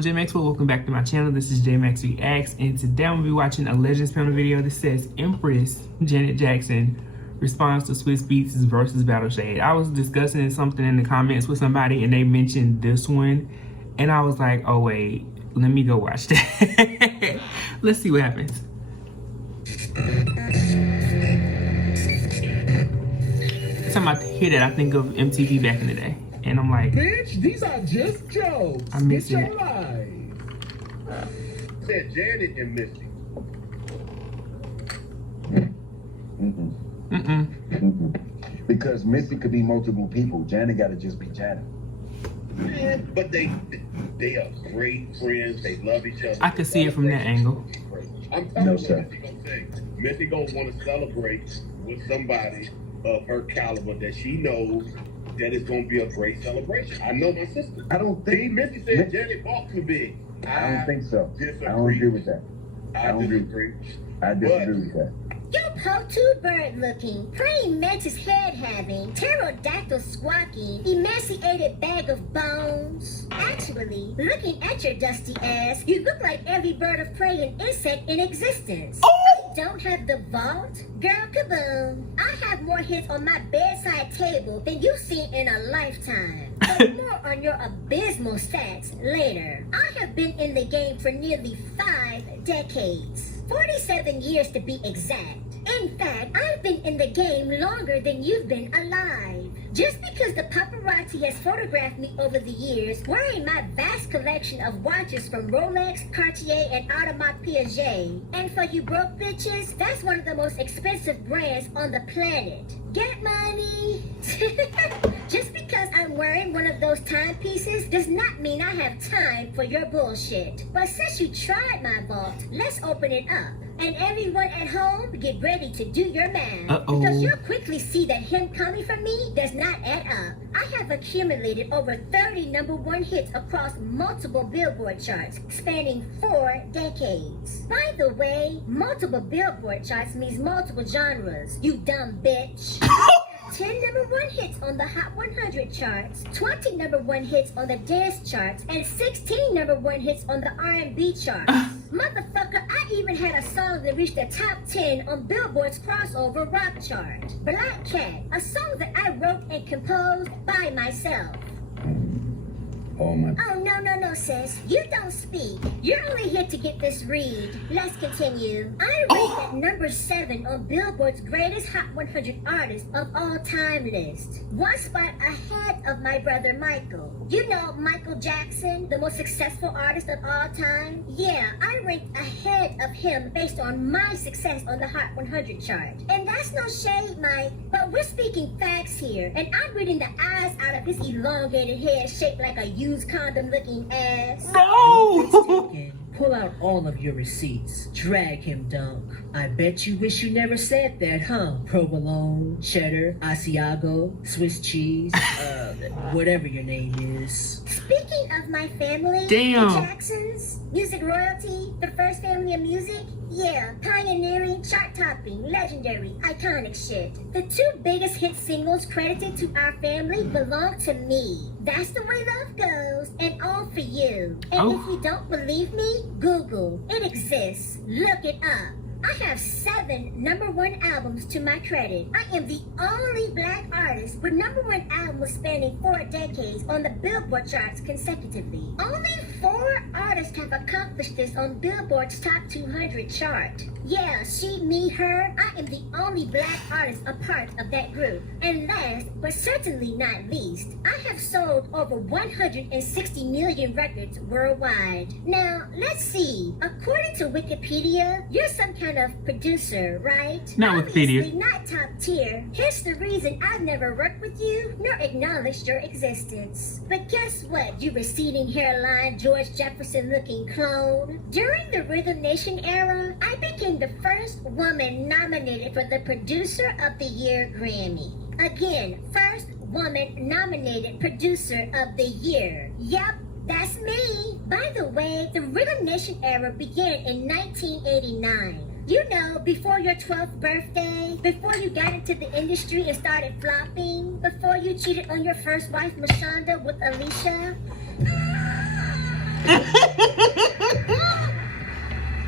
I'm J.Maxwell. Welcome back to my channel. This is J.Max Reax, and today I'm going to be watching a Legends panel video that says Empress Janet Jackson responds to Swizz Beatz versus Battle Shade. I was discussing something in the comments with somebody and they mentioned this one, and I was like, oh wait, let me go watch that. Let's see what happens. Every time I hear that, I think of MTV back in the day. And I'm like, bitch, these are just jokes. I miss Get it. your life. Said Janet and Missy. Because Missy could be multiple people. Janet got to just be Janet. Yeah, but they are great friends. They love each other. I could see it from that angle. I'm telling No, you sir. what Missy gonna say. Missy gonna want to celebrate with somebody of her caliber that she knows that it's gonna be a great celebration. I know my sister. I don't think. Missy said Janet walked too big. I don't think so. Disagree. I don't agree with that. I disagree. I disagree with that. You po-two bird looking, praying mantis head having, pterodactyl squawking, emaciated bag of bones. Actually, looking at your dusty ass, you look like every bird of prey and insect in existence. I don't have the vault? Girl, kaboom. I have more hits on my bedside table than you've seen in a lifetime. But more on your abysmal stats later. I have been in the game for nearly 5 decades. 47 years to be exact. In fact, I've been in the game longer than you've been alive. Just because the paparazzi has photographed me over the years wearing my vast collection of watches from Rolex, Cartier, and Audemars Piguet. And for you broke bitches, that's one of the most expensive brands on the planet. Get money? Just because I'm wearing one of those timepieces does not mean I have time for your bullshit. But since you tried my vault, let's open it up. And everyone at home, get ready to do your math. Because you'll quickly see that him coming from me does not add up. I have accumulated over 30 #1 hits across multiple Billboard charts, spanning 4 decades. By the way, multiple Billboard charts means multiple genres, you dumb bitch. 10 #1 hits on the Hot 100 charts, 20 #1 hits on the dance charts, and 16 #1 hits on the R&B charts. Motherfucker, I even had a song that reached the top 10 on Billboard's crossover rock chart. Black Cat, a song that I wrote and composed by myself. Oh my. Oh, no, sis. You don't speak. You're only here to get this read. Let's continue. I ranked at number 7 on Billboard's greatest Hot 100 artists of all time list. One spot ahead of my brother Michael. You know Michael Jackson, the most successful artist of all time? Yeah, I ranked ahead of him based on my success on the Hot 100 chart. And that's no shade, Mike, but we're speaking facts here. And I'm reading the eyes out of his elongated head shaped like a used condom looking ass. No! Pull out all of your receipts. Drag him, dunk. I bet you wish you never said that, huh? Provolone, cheddar, Asiago, Swiss cheese, whatever your name is. Speaking of my family, Damn. the Jacksons, music royalty, the first family of music, yeah, pioneering, chart-topping, legendary, iconic shit. The 2 biggest hit singles credited to our family belong to me. That's the way love goes, and all for you. And if you don't believe me, Google. It exists. Look it up. I have 7 #1 albums to my credit. I am the only black artist with #1 albums spanning 4 decades on the Billboard charts consecutively. Only 4 artists have accomplished this on Billboard's Top 200 chart. Yeah, she, me, her, I am the only black artist a part of that group. And last, but certainly not least, I have sold over 160 million records worldwide. Now, let's see. According to Wikipedia, you're some kind of producer, right? Not Wikipedia. Obviously not top tier. Here's the reason I've never worked with you nor acknowledged your existence. But guess what, you receding hairline, George Jefferson looking clone? During the Rhythm Nation era, I became the first woman nominated for the Producer of the Year Grammy. Again, first woman nominated Producer of the Year. Yup. That's me. By the way, the Rhythm Nation era began in 1989. You know, before your 12th birthday, before you got into the industry and started flopping, before you cheated on your first wife, Mashonda, with Alicia.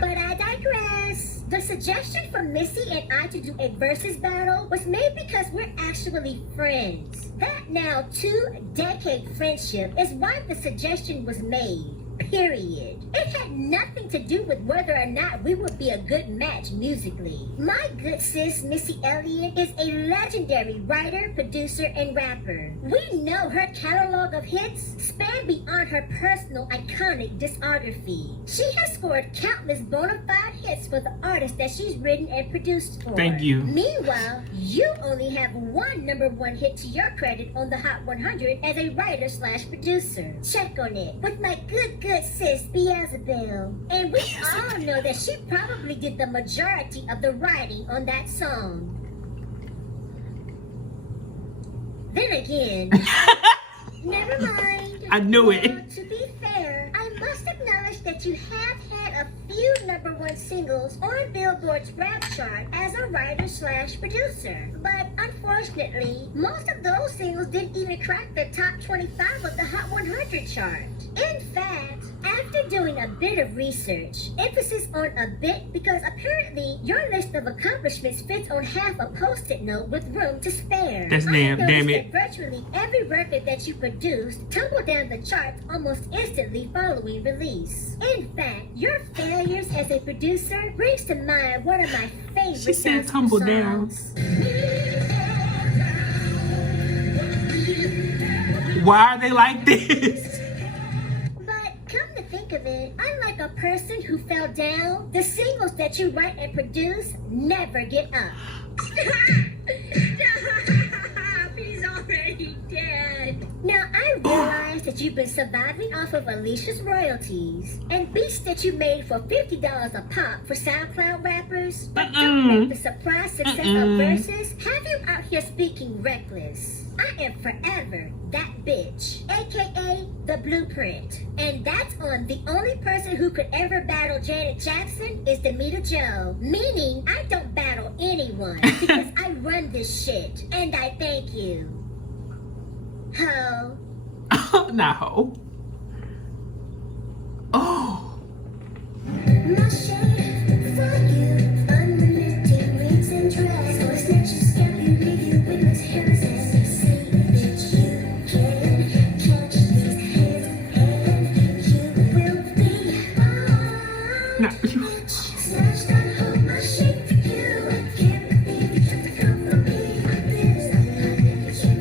But I digress. The suggestion for Missy and I to do a versus battle was made because we're actually friends. That now 2-decade friendship is why the suggestion was made. Period. It had nothing to do with whether or not we would be a good match musically. My good sis, Missy Elliott, is a legendary writer, producer, and rapper. We know her catalog of hits span beyond her personal iconic discography. She has scored countless bona fide hits for the artists that she's written and produced for. Thank you. Meanwhile, you only have one #1 hit to your credit on the Hot 100 as a writer/producer. Check on it with my good sis Beelzebub. And we all know that she probably did the majority of the writing on that song. Then again, never mind. I knew it. Now, to be fair, I must acknowledge that you have had a few #1 singles on Billboard's rap chart as a writer/producer. But unfortunately, most of those singles didn't even crack the top 25 of the Hot 100 chart. In fact, after doing a bit of research, emphasis on a bit because apparently your list of accomplishments fits on half a post-it note with room to spare. That's I have damn noticed it. that virtually every record that you produced tumbled down the charts almost instantly following release. In fact, your failures as a producer brings to mind one of my favorite She said gospel tumble down. songs. Why are they like this? But come to think of it, unlike a person who fell down, the singles that you write and produce never get up. He's already dead. Now, I realize that you've been surviving off of Alicia's royalties and beats that you made for $50 a pop for SoundCloud rappers. But don't let the surprise success of Versus have you out here speaking reckless. I am forever that bitch, aka the Blueprint. And that's on the only person who could ever battle Janet Jackson is Demita Joe. Meaning I don't battle anyone because I run this shit. And I thank you. Ho. Not ho. Oh. My shade for you, unrelenting rings and drags. Or snatch your scalp, you leave you with his hairs as they say that you can catch these hands and you will be mine. No. Snatched and hold my shape for you. I can't believe you tried to come for me. I'm this, I'm that you.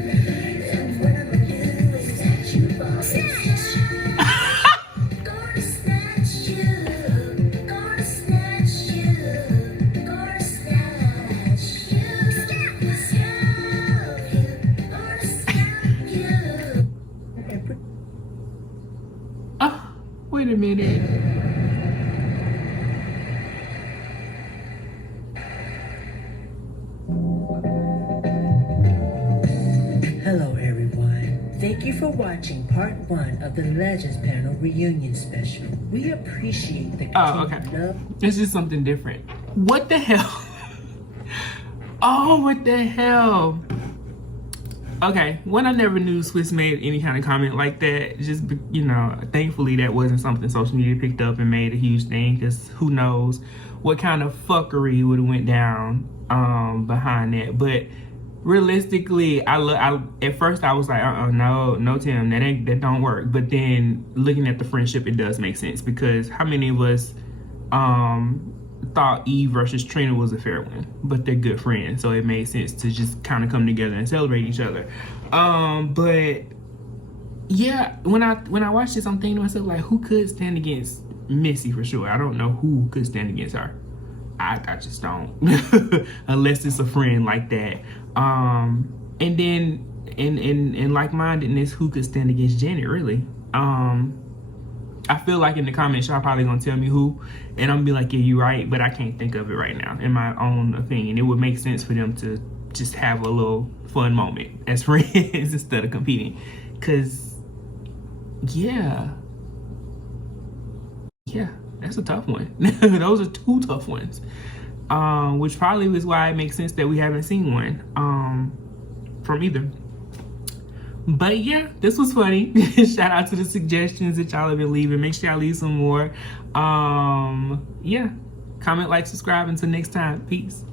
And what I'm gonna do is snatch you off. Snatch! Gonna snatch you. Gonna snatch you. Gonna snatch you. Scalp you. Gonna scalp you. Oh, wait a minute. Hello everyone. Thank you for watching part 1 of the Legends Panel reunion special. We appreciate the Oh, continued okay. love. It's just something different. What the hell? Oh, what the hell? Okay, when I never knew Swizz made any kind of comment like that, just, you know, thankfully that wasn't something social media picked up and made a huge thing, because who knows what kind of fuckery would have went down behind that. But realistically, at first I was like, no, Tim, that don't work. But then looking at the friendship, it does make sense, because how many of us thought Eve versus Trina was a fair one, but they're good friends, so it made sense to just kind of come together and celebrate each other. But yeah, when I watched this, I'm thinking to myself, like, who could stand against Missy for sure? I don't know who could stand against her. I just don't, unless it's a friend like that. And then in like-mindedness, who could stand against Janet, really? I feel like in the comments, y'all probably gonna tell me who, and I'm gonna be like, yeah, you're right, but I can't think of it right now. In my own opinion, it would make sense for them to just have a little fun moment as friends instead of competing. Cause yeah, that's a tough one. Those are two tough ones, which probably is why it makes sense that we haven't seen one from either. But yeah, this was funny. Shout out to the suggestions that y'all have been leaving. Make sure y'all leave some more. Yeah. Comment, like, subscribe. Until next time. Peace.